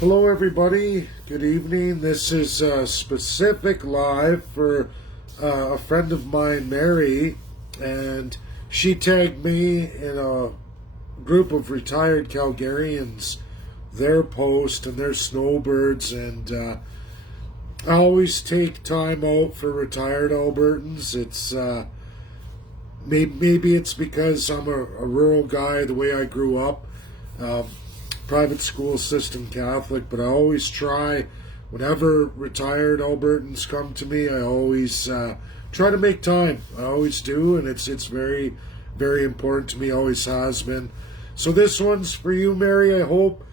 Hello, everybody. Good evening. This is a specific live for a friend of mine, Mary, and she tagged me in a group of retired Calgarians, their post and their snowbirds, and I always take time out for retired Albertans. It's maybe it's because I'm a rural guy, the way I grew up. Private school system Catholic, but I always try, whenever retired Albertans come to me, I always try to make time. I always do, and it's very, very important to me, always has been. So this one's for you, Mary. I hope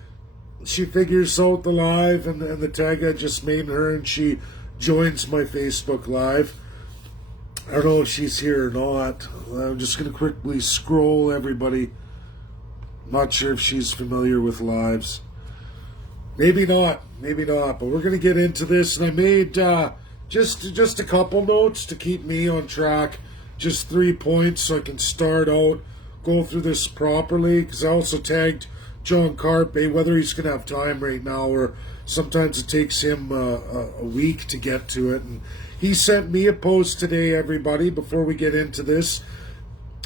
she figures out the live and the tag I just made her, and she joins my Facebook Live. I don't know if she's here or not. I'm just going to quickly scroll everybody. Not sure if she's familiar with lives. Maybe not, but we're going to get into this. And I made just a couple notes to keep me on track. Just 3 points so I can start out, go through this properly. Because I also tagged John Carpay, whether he's going to have time right now or sometimes it takes him a week to get to it. And he sent me a post today, everybody, before we get into this.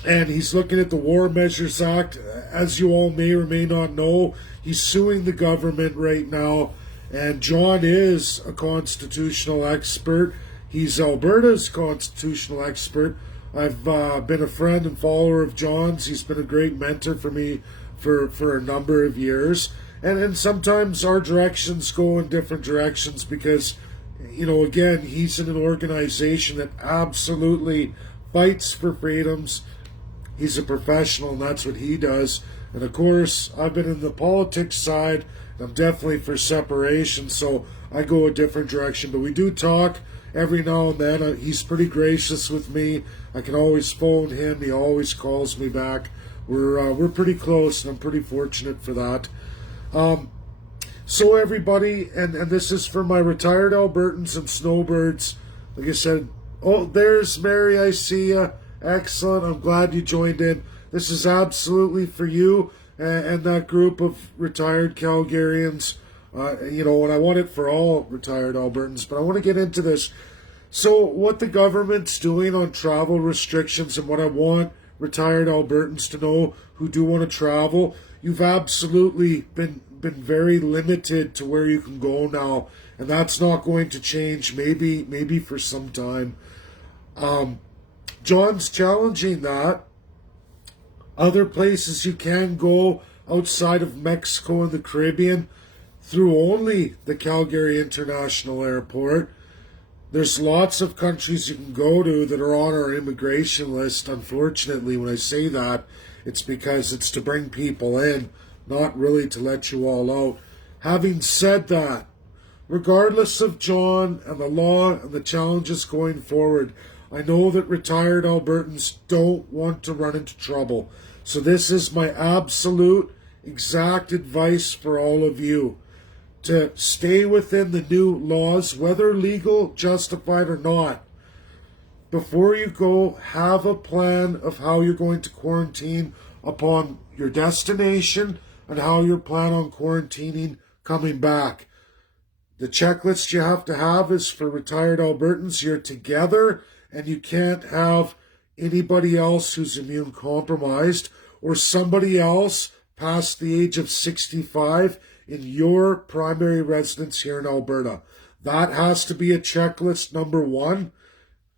And he's looking at the War Measures Act. As you all may or may not know, he's suing the government right now. And John is a constitutional expert. He's Alberta's constitutional expert. I've been a friend and follower of John's. He's been a great mentor for me for a number of years. And sometimes our directions go in different directions because, again, he's in an organization that absolutely fights for freedoms. He's a professional, and that's what he does. And, of course, I've been in the politics side. I'm definitely for separation, so I go a different direction. But we do talk every now and then. He's pretty gracious with me. I can always phone him. He always calls me back. We're pretty close, and I'm pretty fortunate for that. So, everybody, and this is for my retired Albertans and snowbirds. Like I said, oh, there's Mary. I see ya. Excellent. I'm glad you joined in. This is absolutely for you and that group of retired Calgarians. And I want it for all retired Albertans, but I want to get into this. So what the government's doing on travel restrictions and what I want retired Albertans to know who do want to travel, you've absolutely been very limited to where you can go now, and that's not going to change maybe for some time. John's challenging that. Other places you can go outside of Mexico and the Caribbean through only the Calgary International Airport. There's lots of countries you can go to that are on our immigration list. Unfortunately, when I say that, it's because it's to bring people in, not really to let you all out. Having said that, regardless of John and the law and the challenges going forward, I know that retired Albertans don't want to run into trouble. So this is my absolute exact advice for all of you. To stay within the new laws, whether legal, justified or not. Before you go, have a plan of how you're going to quarantine upon your destination and how you plan on quarantining coming back. The checklist you have to have is for retired Albertans. You're together, and you can't have anybody else who's immune compromised or somebody else past the age of 65 in your primary residence here in Alberta. That has to be a checklist number one.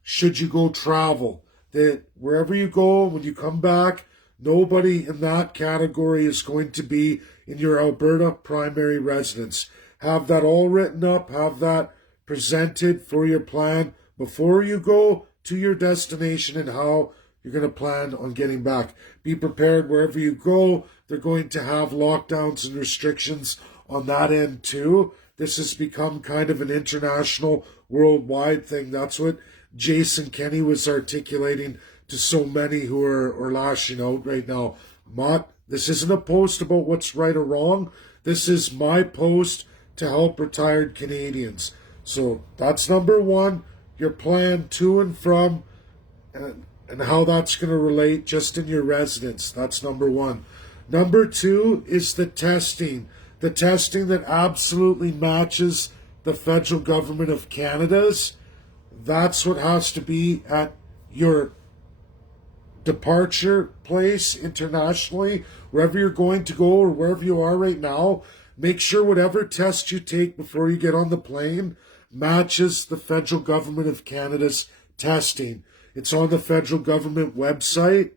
Should you go travel, that wherever you go, when you come back, nobody in that category is going to be in your Alberta primary residence. Have that all written up, have that presented for your plan before you go to your destination and how you're going to plan on getting back. Be prepared wherever you go. They're going to have lockdowns and restrictions on that end too. This has become kind of an international, worldwide thing. That's what Jason Kenney was articulating to so many who are lashing out right now. This isn't a post about what's right or wrong. This is my post to help retired Canadians. So that's number one. Your plan to and from and how that's going to relate just in your residence. That's number one. Number two is the testing. the testing that absolutely matches the federal government of Canada's, that's what has to be at your departure place internationally, wherever you're going to go or wherever you are right now. Make sure whatever test you take before you get on the plane matches the federal government of Canada's testing. It's on the federal government website.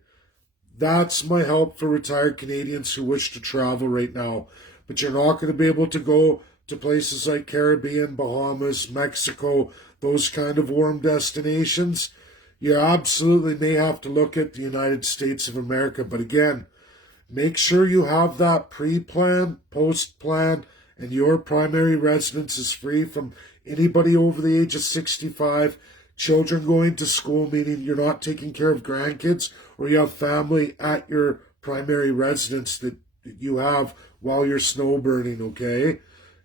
That's my help for retired Canadians who wish to travel right now. But you're not going to be able to go to places like Caribbean, Bahamas, Mexico, those kind of warm destinations. You absolutely may have to look at the United States of America. But again, make sure you have that pre-plan, post-plan, and your primary residence is free from anybody over the age of 65, children going to school, meaning you're not taking care of grandkids, or you have family at your primary residence that you have while you're snowbirding, okay?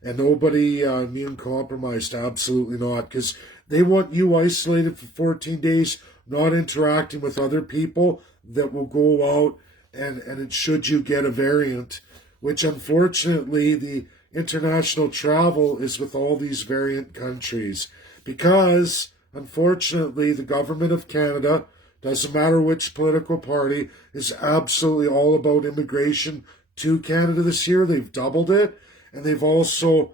And nobody immune compromised, absolutely not, because they want you isolated for 14 days, not interacting with other people that will go out and should you get a variant, which unfortunately the international travel is with all these variant countries, because unfortunately the government of Canada, doesn't matter which political party, is absolutely all about immigration to Canada this year. They've doubled it, and they've also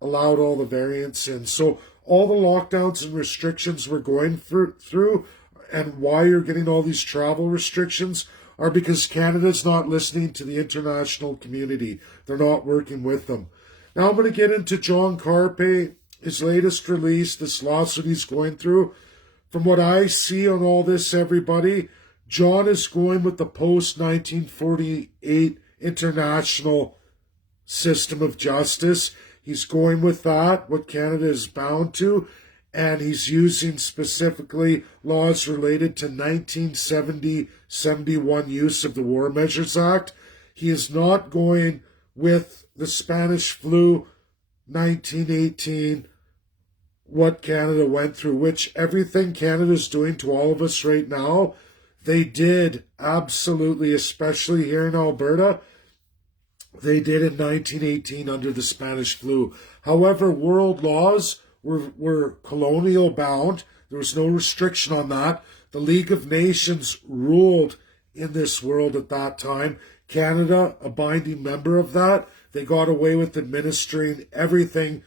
allowed all the variants in. So all the lockdowns and restrictions we're going through and why you're getting all these travel restrictions are because Canada's not listening to the international community. They're not working with them. Now I'm going to get into John Carpay, his latest release, this lawsuit he's going through. From what I see on all this, everybody, John is going with the post-1948 international system of justice. He's going with that, what Canada is bound to, and he's using specifically laws related to 1970-71 use of the War Measures Act. He is not going with the Spanish flu 1918, what Canada went through, which everything Canada's doing to all of us right now, they did absolutely, especially here in Alberta, they did in 1918 under the Spanish flu. However, world laws were colonial bound. There was no restriction on that. The League of Nations ruled in this world at that time. Canada, a binding member of that, they got away with administering everything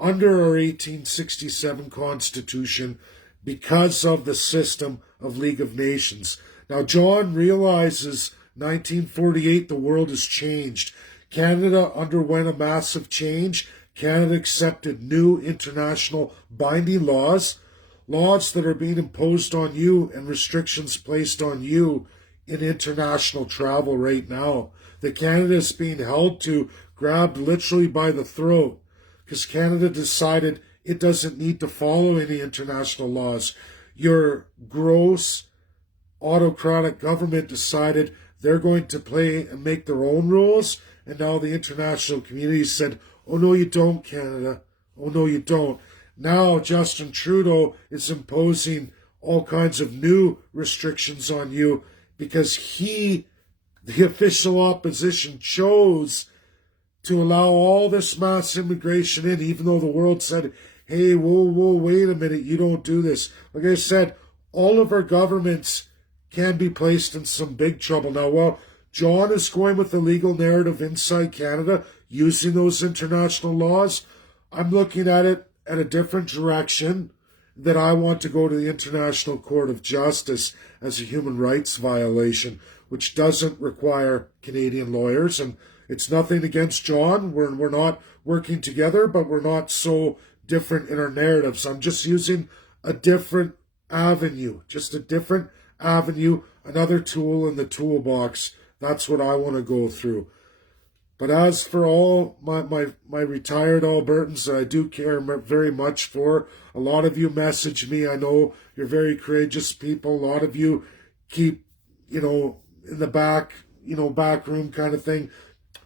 under our 1867 Constitution because of the system of League of Nations. Now, John realizes 1948, the world has changed. Canada underwent a massive change. Canada accepted new international binding laws that are being imposed on you and restrictions placed on you in international travel right now. That Canada is being held to, grabbed literally by the throat, because Canada decided it doesn't need to follow any international laws. Your gross autocratic government decided they're going to play and make their own rules, and now the international community said, oh no you don't, Canada. Oh no you don't. Now Justin Trudeau is imposing all kinds of new restrictions on you because he, the official opposition, chose to allow all this mass immigration in, even though the world said, hey, whoa, wait a minute, you don't do this. Like I said, all of our governments can be placed in some big trouble. Now, while John is going with the legal narrative inside Canada, using those international laws, I'm looking at it at a different direction, that I want to go to the International Court of Justice as a human rights violation, which doesn't require Canadian lawyers. And it's nothing against John. We're not working together, but we're not so different in our narratives. I'm just using a different avenue, another tool in the toolbox. That's what I want to go through. But as for all my retired Albertans that I do care very much for, a lot of you message me. I know you're very courageous people. A lot of you keep, in the back room kind of thing,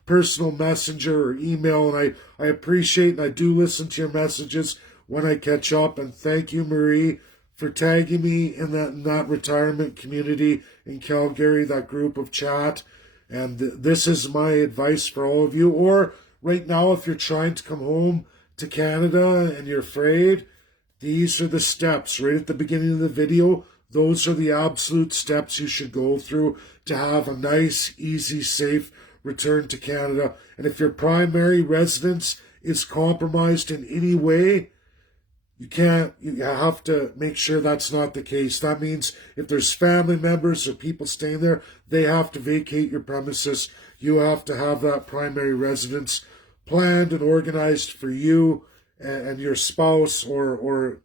personal messenger or email, and I appreciate and I do listen to your messages when I catch up. And thank you, Marie, for tagging me in that retirement community in Calgary, that group of chat. And this is my advice for all of you. Or right now, if you're trying to come home to Canada and you're afraid, these are the steps right at the beginning of the video. Those are the absolute steps you should go through to have a nice, easy, safe return to Canada. And if your primary residence is compromised in any way, you have to make sure that's not the case. That means if there's family members or people staying there, they have to vacate your premises. You have to have that primary residence planned and organized for you and your spouse or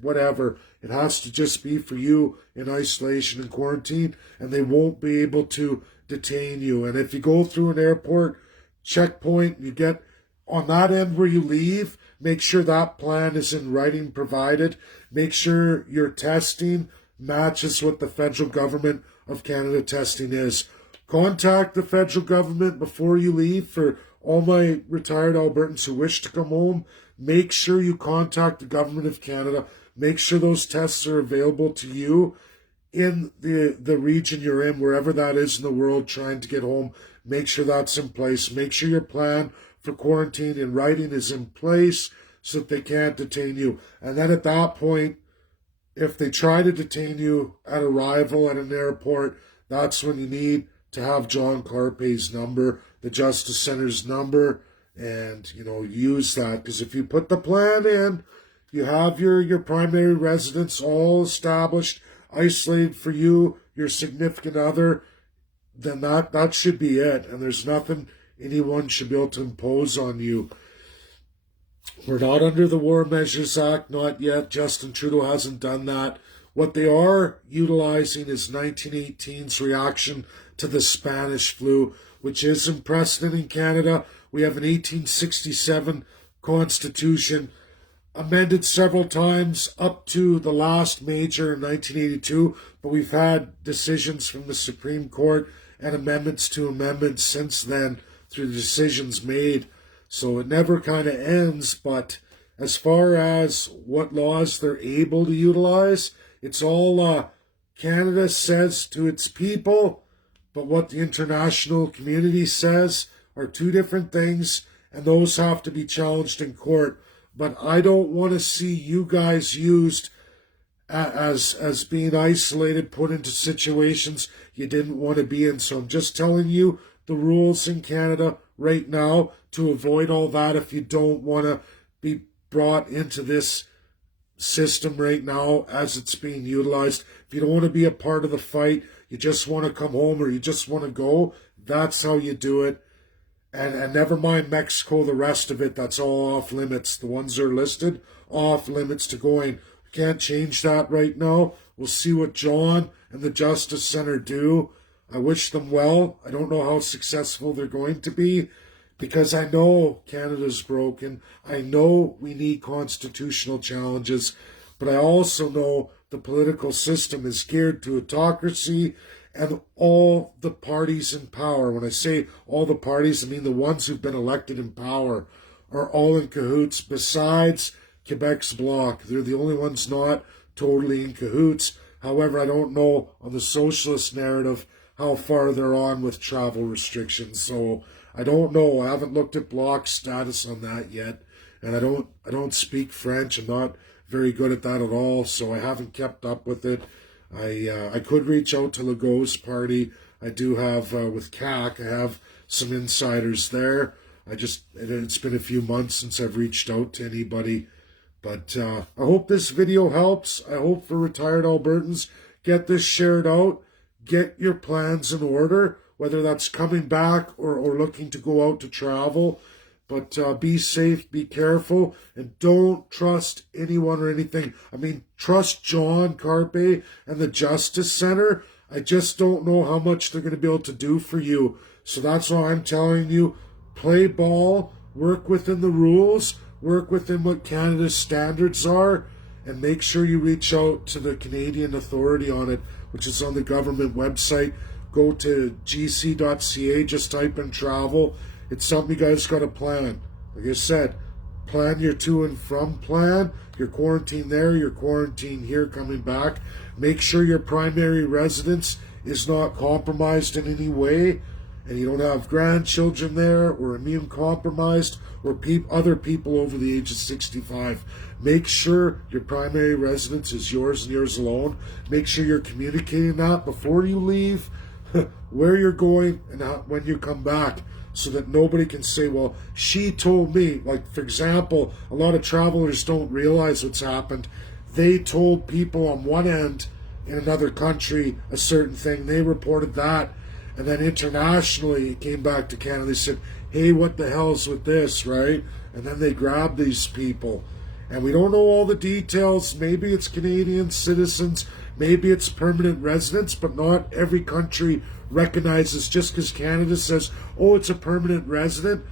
whatever. It has to just be for you in isolation and quarantine, and they won't be able to detain you. And if you go through an airport checkpoint, you get on that end where you leave, make sure that plan is in writing provided. Make sure your testing matches what the federal government of Canada testing is. Contact the federal government before you leave. For all my retired Albertans who wish to come home, make sure you contact the government of Canada. Make sure those tests are available to you in the region you're in, wherever that is in the world, trying to get home. Make sure that's in place. Make sure your plan for quarantine in writing is in place so that they can't detain you. And then at that point, if they try to detain you at arrival at an airport, that's when you need to have John Carpay's number, the Justice Center's number, and use that. Because if you put the plan in, you have your primary residence all established, isolated for you, your significant other, then that should be it. And there's nothing anyone should be able to impose on you. We're not under the War Measures Act, not yet. Justin Trudeau hasn't done that. What they are utilizing is 1918's reaction to the Spanish flu, which is unprecedented in Canada. We have an 1867 Constitution, amended several times up to the last major in 1982, but we've had decisions from the Supreme Court and amendments to amendments since then through the decisions made. So it never kind of ends, but as far as what laws they're able to utilize, it's all Canada says to its people, but what the international community says are two different things, and those have to be challenged in court. But I don't want to see you guys used as being isolated, put into situations you didn't want to be in. So I'm just telling you the rules in Canada right now to avoid all that if you don't want to be brought into this system right now as it's being utilized. If you don't want to be a part of the fight, you just want to come home or you just want to go, that's how you do it. And never mind Mexico, the rest of it, that's all off limits. The ones that are listed, off limits to going. We can't change that right now. We'll see what John and the Justice Center do. I wish them well. I don't know how successful they're going to be because I know Canada's broken. I know we need constitutional challenges, but I also know the political system is geared to autocracy and all the parties in power. When I say all the parties, I mean the ones who've been elected in power are all in cahoots besides Quebec's Bloc. They're the only ones not totally in cahoots. However, I don't know on the socialist narrative how far they're on with travel restrictions. So I don't know. I haven't looked at Bloc status on that yet. And I don't speak French. I'm not very good at that at all. So I haven't kept up with it. I could reach out to Legault's party. I do have, with CAC, I have some insiders there. It's been a few months since I've reached out to anybody. But I hope this video helps. I hope for retired Albertans, get this shared out. Get your plans in order, whether that's coming back or looking to go out to travel. But be safe, be careful, and don't trust anyone or anything. I mean, trust John Carpay and the Justice Center. I just don't know how much they're going to be able to do for you. So that's why I'm telling you, play ball, work within the rules, work within what Canada's standards are, and make sure you reach out to the Canadian Authority on it, which is on the government website. Go to gc.ca, just type in travel. It's something you guys got to plan. Like I said, plan your to and from plan, your quarantine there, your quarantine here coming back. Make sure your primary residence is not compromised in any way. and you don't have grandchildren there or immune compromised or other people over the age of 65, make sure your primary residence is yours and yours alone. Make sure you're communicating that before you leave, where you're going, and when you come back, so that nobody can say, well, she told me. Like, for example, a lot of travelers don't realize what's happened. They told people on one end in another country a certain thing. They reported that. And then internationally, it came back to Canada. They said, hey, what the hell's with this, right? And then they grabbed these people. And we don't know all the details. Maybe it's Canadian citizens. Maybe it's permanent residents. But not every country recognizes, just because Canada says, oh, it's a permanent resident,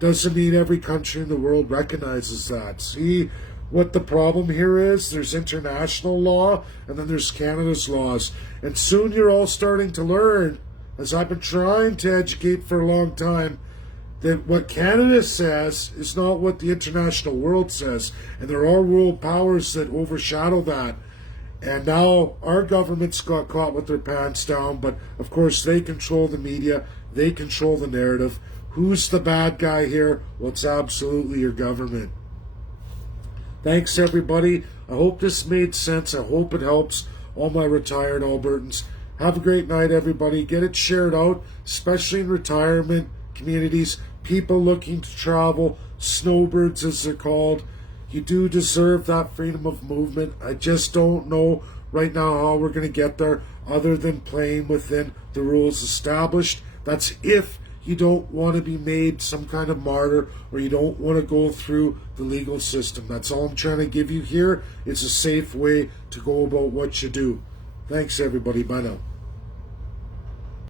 doesn't mean every country in the world recognizes that. See what the problem here is? There's international law, and then there's Canada's laws. And soon you're all starting to learn, as I've been trying to educate for a long time, that what Canada says is not what the international world says. And there are world powers that overshadow that. And now our government's got caught with their pants down, but of course they control the media, they control the narrative. Who's the bad guy here? Well, it's absolutely your government. Thanks, everybody. I hope this made sense. I hope it helps all my retired Albertans. Have a great night, everybody. Get it shared out, especially in retirement communities, people looking to travel, snowbirds as they're called. You do deserve that freedom of movement. I just don't know right now how we're going to get there other than playing within the rules established. That's if you don't want to be made some kind of martyr or you don't want to go through the legal system. That's all I'm trying to give you here. It's a safe way to go about what you do. Thanks, everybody. Bye now.